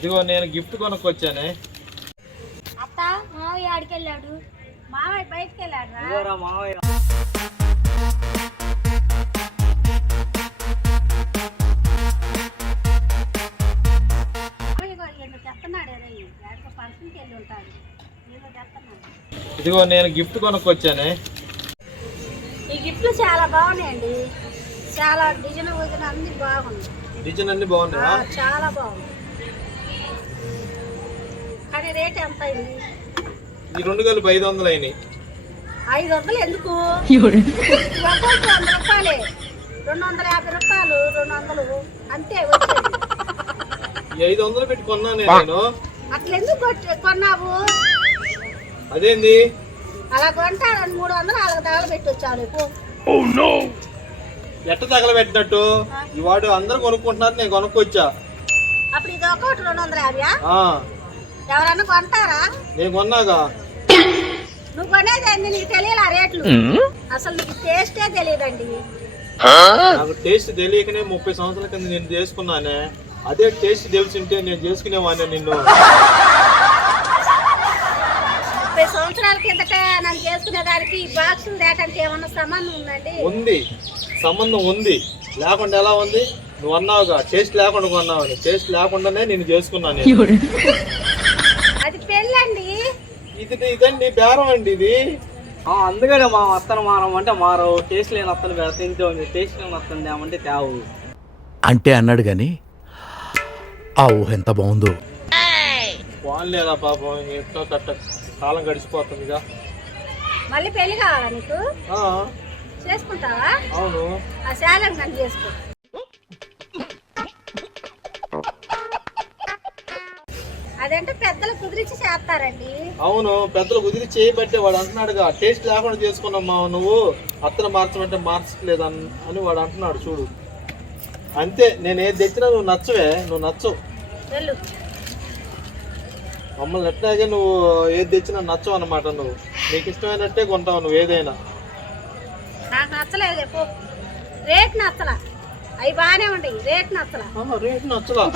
ఇదిగో నేను గిఫ్ట్ కొనుక్కొచ్చానే. అత్త మావయ్య ఆడికి వెళ్ళాడు. మావయ్య బయటికి వెళ్ళాడు. మావయ్య ఇదిగో నేను గిఫ్ట్ కొనుక్కొచ్చానే. ఈ గిఫ్ట్లు చాలా బాగున్నాయండి. చాలా డిజైన్ అన్ని బాగుంది. డిజైన్ అన్ని బాగున్నాయా? చాలా బాగుంది. కానీ రేట్ ఎంత అయింది? ఈ రెండు కలిపి 500 అయినాయి. 500 ఎందుకు? 100 రూపాయలే. 250 రూపాయలు, 200 అంతే వచ్చేది. 500 పెట్టి కొన్నానే నేను. అట్లా ఎందుకు కొన్నావు? అదేంది అలా కొంటారని 300 వాళ్ళకి తగలబెట్టి వచ్చాను. ఎట్ట తగలబెట్టినట్టు? ఈ వాడు అందరూ కొనుక్కుంటున్నారు, నేను కొనుక్కొచ్చా. అప్పుడు ఇది ఒకటి 250. ఎవరన్నా కొంటారా? నేను కొన్నాగా. నువ్వు కొనేది నీకు తెలియదు ఆ రేట్లు. అసలు నీకు టేస్టే తెలియదండి. నాకు టేస్ట్ తెలియకనే 30 సంవత్సరాల కింద నేను చేసుకున్నానే. అదే టేస్ట్ తెలిసింటే నేను చేసుకునేవాడిని నిన్ను. 30 సంవత్సరాల కిందట నన్ను చేసుకునేదానికి ఈ బాక్సులు తేటానికి ఏమన్నా సంబంధం ఉందండి? ఉంది, సంబంధం ఉంది. లేకుండా ఎలా ఉంది? నువ్వు అన్నావుగా టేస్ట్ లేకుండా కొన్నావని. టేస్ట్ లేకుండానే నేను చేసుకున్నాను. అది పెళ్ళండి. ఇదండి బేరం అండి ఇది. అందుకనే మా అత్తను మారమంటే మారవు. టేస్ట్ లేని అత్తను తింటే టేస్ట్ లేని అత్తను తేమంటే తేవు అంటే అన్నాడు గాని ఆ ఊహ ఎంత బాగుందో. బాగులేదా పాపం, ఎట్టో కట్ట కాలం గడిచిపోతుందిగా. మళ్ళీ పెళ్లి కావాలా నీకు? చేసుకుంటావా? అవును. ఆ శాలం కానీ చేసుకో. అదంటే పెద్దలు కుదిరించి చేస్తారండి. అవును, పెద్దలు కుదిరి చేయబట్టే వాడు అంటున్నాడుగా టేస్ట్ లేకుండా చేసుకున్నామ్మా నువ్వు, అత్తను మార్చమంటే మార్చట్లేదు అని వాడు అంటున్నాడు. చూడు అంతే, నేను ఏది తెచ్చినా నువ్వు నచ్చవే, నువ్వు నచ్చవు. వెళ్ళు. మమ్మల్ని ఎట్లాగే నువ్వు ఏది తెచ్చినా నచ్చవు అన్నమాట. నువ్వు నీకు ఇష్టమైనట్టే కొంటావు నువ్వు ఏదైనా. నాకు నచ్చలేదు చెప్పు. రేట్ నచ్చలా. అవి బాగానే ఉండయి, రేట్ నచ్చలా. రేట్ నచ్చలా.